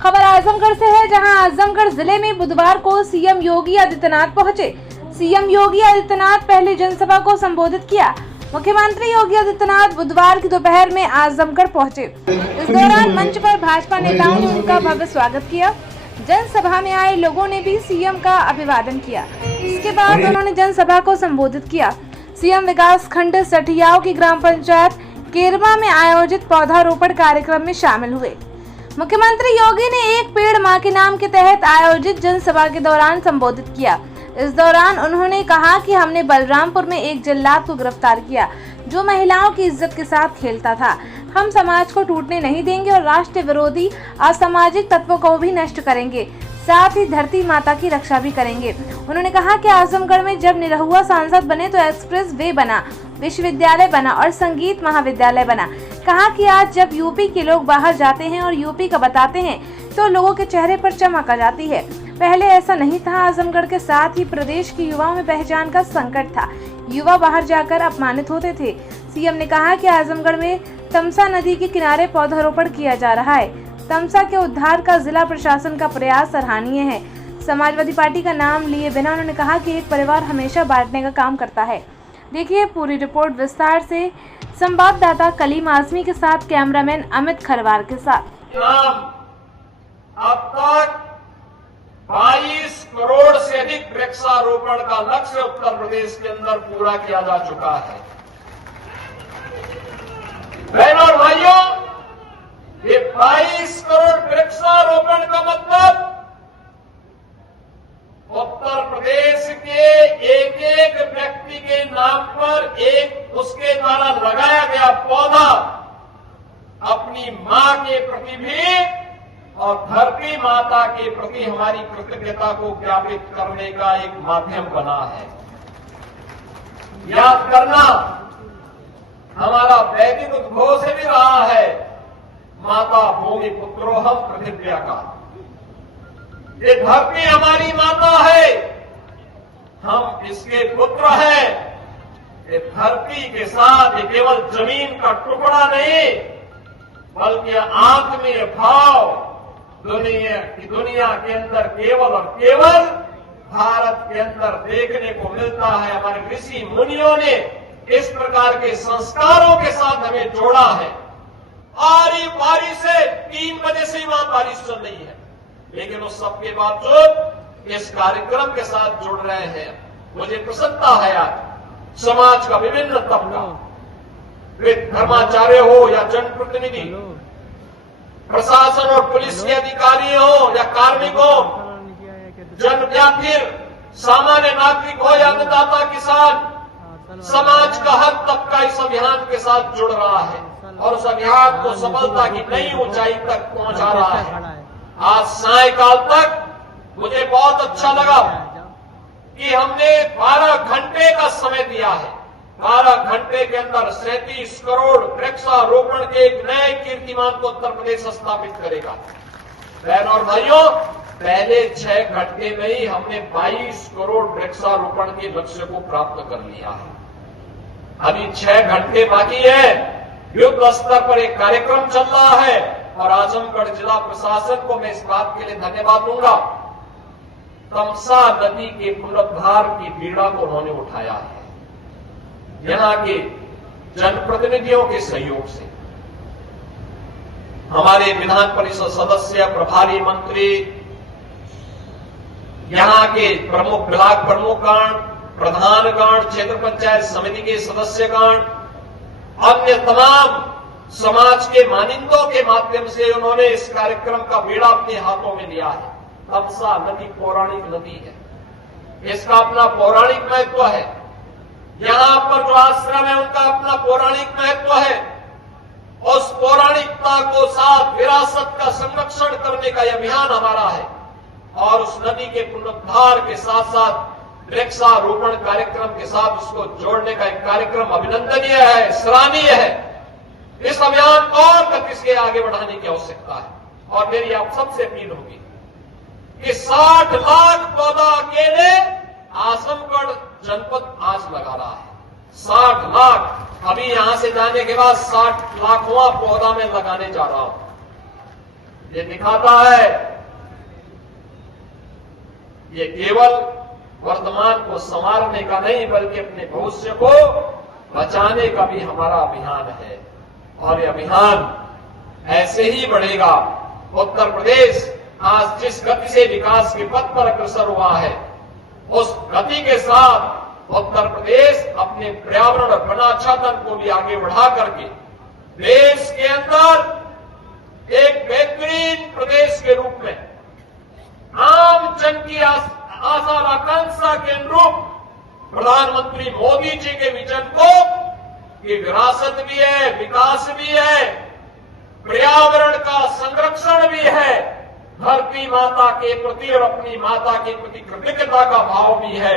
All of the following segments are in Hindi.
खबर आजमगढ़ से है, जहां आजमगढ़ जिले में बुधवार को सीएम योगी आदित्यनाथ पहुंचे। सीएम योगी आदित्यनाथ पहले जनसभा को संबोधित किया। मुख्यमंत्री योगी आदित्यनाथ बुधवार की दोपहर में आजमगढ़ पहुंचे। इस दौरान मंच पर भाजपा नेताओं ने उनका भव्य स्वागत किया। जनसभा में आए लोगों ने भी सीएम का अभिवादन किया। इसके बाद उन्होंने जनसभा को संबोधित किया। सीएम विकास खंड सठियाव की ग्राम पंचायत केरमा में आयोजित पौधारोपण कार्यक्रम में शामिल हुए। मुख्यमंत्री योगी ने एक पेड़ मां के नाम के तहत आयोजित जनसभा के दौरान संबोधित किया। इस दौरान उन्होंने कहा कि हमने बलरामपुर में एक जल्लाद को गिरफ्तार किया जो महिलाओं की इज्जत के साथ खेलता था। हम समाज को टूटने नहीं देंगे और राष्ट्र विरोधी असामाजिक तत्वों को भी नष्ट करेंगे, साथ ही धरती माता की रक्षा भी करेंगे। उन्होंने कहा कि आजमगढ़ में जब निरहुआ सांसद बने तो एक्सप्रेस वे बना, विश्वविद्यालय बना और संगीत महाविद्यालय बना। कहा कि आज जब यूपी के लोग बाहर जाते हैं और यूपी का बताते हैं तो लोगों के चेहरे पर चमक आ जाती है। पहले ऐसा नहीं था। आजमगढ़ के साथ ही प्रदेश के युवाओं में पहचान का संकट था। युवा बाहर जाकर अपमानित होते थे। सीएम ने कहा कि आजमगढ़ में तमसा नदी के किनारे पौधारोपण किया जा रहा है। तमसा के उद्धार का जिला प्रशासन का प्रयास सराहनीय है। समाजवादी पार्टी का नाम लिए बिना उन्होंने कहा कि एक परिवार हमेशा बांटने का काम करता है। देखिए पूरी रिपोर्ट विस्तार से संवाददाता कलीम आजमी के साथ कैमरामैन अमित खरवार के साथ। अब तक 22 करोड़ से अधिक वृक्षारोपण का लक्ष्य उत्तर प्रदेश के अंदर पूरा किया जा चुका है। बहनों और भाइयों, ये 22 करोड़ वृक्षारोपण का मतलब उत्तर प्रदेश के एक एक व्यक्ति के नाम पर एक उसके द्वारा लगाया गया पौधा अपनी मां के प्रति भी और धरती माता के प्रति हमारी कृतज्ञता को ज्ञापित करने का एक माध्यम बना है। याद करना हमारा वैदिक उद्भव से भी रहा है, माता भूमि पुत्रोहम पृथिव्या का। ये धरती हमारी माता है, हम इसके पुत्र हैं। ये धरती के साथ ये केवल जमीन का टुकड़ा नहीं बल्कि आत्मीय भाव दुनिया के अंदर केवल और केवल भारत के अंदर देखने को मिलता है। हमारे ऋषि मुनियों ने इस प्रकार के संस्कारों के साथ हमें जोड़ा है। और ये बारिश से 3 बजे से ही वहां बारिश चल रही है, लेकिन उस सबके बावजूद इस कार्यक्रम के साथ जुड़ रहे हैं। मुझे प्रसन्नता है आज समाज का विभिन्न तबका, वे धर्माचार्य हो या जनप्रतिनिधि, प्रशासन और पुलिस के अधिकारी हो या कार्मिक हो, जन या फिर सामान्य नागरिक हो या अन्नदाता किसान, समाज का हर तबका इस अभियान के साथ जुड़ रहा है और उस अभियान को सफलता की नई ऊंचाई तक पहुंचा रहा है। आज सायंकाल तक मुझे बहुत अच्छा लगा कि हमने 12 घंटे का समय दिया है। 12 घंटे के अंदर 37 करोड़ वृक्षारोपण के एक नए कीर्तिमान को उत्तर प्रदेश स्थापित करेगा। बहनों और भाइयों, पहले 6 घंटे में ही हमने 22 करोड़ वृक्षारोपण के लक्ष्य को प्राप्त कर लिया है। अभी 6 घंटे बाकी है। युद्ध स्तर पर एक कार्यक्रम चल रहा है और आजमगढ़ जिला प्रशासन को मैं इस बात के लिए धन्यवाद दूंगा। तमसा नदी के पुनरुद्धार की पीड़ा को उन्होंने उठाया है। यहां के जनप्रतिनिधियों के सहयोग से हमारे विधान परिषद सदस्य, प्रभारी मंत्री, यहां के प्रमुख ब्लॉक प्रमुखगण, प्रधानगण, क्षेत्र पंचायत समिति के सदस्यगण, अन्य तमाम समाज के मानिंदों के माध्यम से उन्होंने इस कार्यक्रम का बीड़ा अपने हाथों में लिया है। तमसा नदी पौराणिक नदी है, इसका अपना पौराणिक महत्व है। यहां पर जो आश्रम है उनका अपना पौराणिक महत्व है। उस पौराणिकता को साथ विरासत का संरक्षण करने का यह अभियान हमारा है और उस नदी के पुनरुद्धार के साथ साथ वृक्षारोपण कार्यक्रम के साथ उसको जोड़ने का एक कार्यक्रम अभिनंदनीय है, सराहनीय है। इस अभियान को और गति से आगे बढ़ाने की आवश्यकता है और मेरी आप सबसे अपील होगी कि 60 लाख पौधा अकेले आजमगढ़ जनपद आज लगा रहा है। 60 लाख अभी यहां से जाने के बाद 60 लाखवां पौधा मैं लगाने जा रहा हूं। ये दिखाता है ये केवल वर्तमान को संवारने का नहीं बल्कि अपने भविष्य को बचाने का भी हमारा अभियान है और ये अभियान ऐसे ही बढ़ेगा। उत्तर प्रदेश आज जिस गति से विकास के पथ पर अग्रसर हुआ है उस गति के साथ उत्तर प्रदेश अपने पर्यावरण और वनाच्छादन को भी आगे बढ़ा करके देश के अंदर एक बेहतरीन प्रदेश के रूप में आम जन की आशा और आकांक्षा के अनुरूप प्रधानमंत्री मोदी जी के विजन को ये विरासत भी है, विकास भी है, पर्यावरण का संरक्षण भी है, धरती माता के प्रति और अपनी माता के प्रति कृतज्ञता का भाव भी है।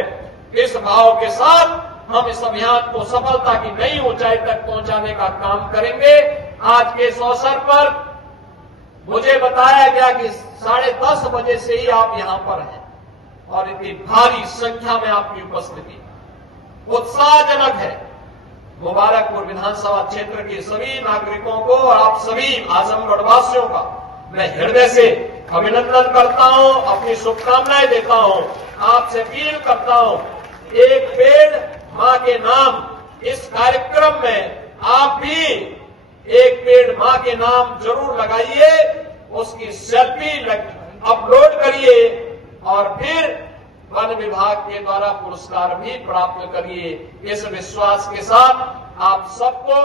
इस भाव के साथ हम इस अभियान को सफलता की नई ऊंचाई तक पहुंचाने का काम करेंगे। आज के इस अवसर पर मुझे बताया गया कि 10:30 बजे से ही आप यहां पर हैं और इतनी भारी संख्या में आपकी उपस्थिति उत्साहजनक है। मुबारकपुर विधानसभा क्षेत्र के सभी नागरिकों को और आप सभी आजमगढ़ वासियों का मैं हृदय से अभिनंदन करता हूं, अपनी शुभकामनाएं देता हूं, आपसे अपील करता हूं, एक पेड़ मां के नाम इस कार्यक्रम में आप भी एक पेड़ मां के नाम जरूर लगाइए, उसकी सेल्फी अपलोड करिए और फिर वन विभाग के द्वारा पुरस्कार भी प्राप्त करिए। इस विश्वास के साथ आप सबको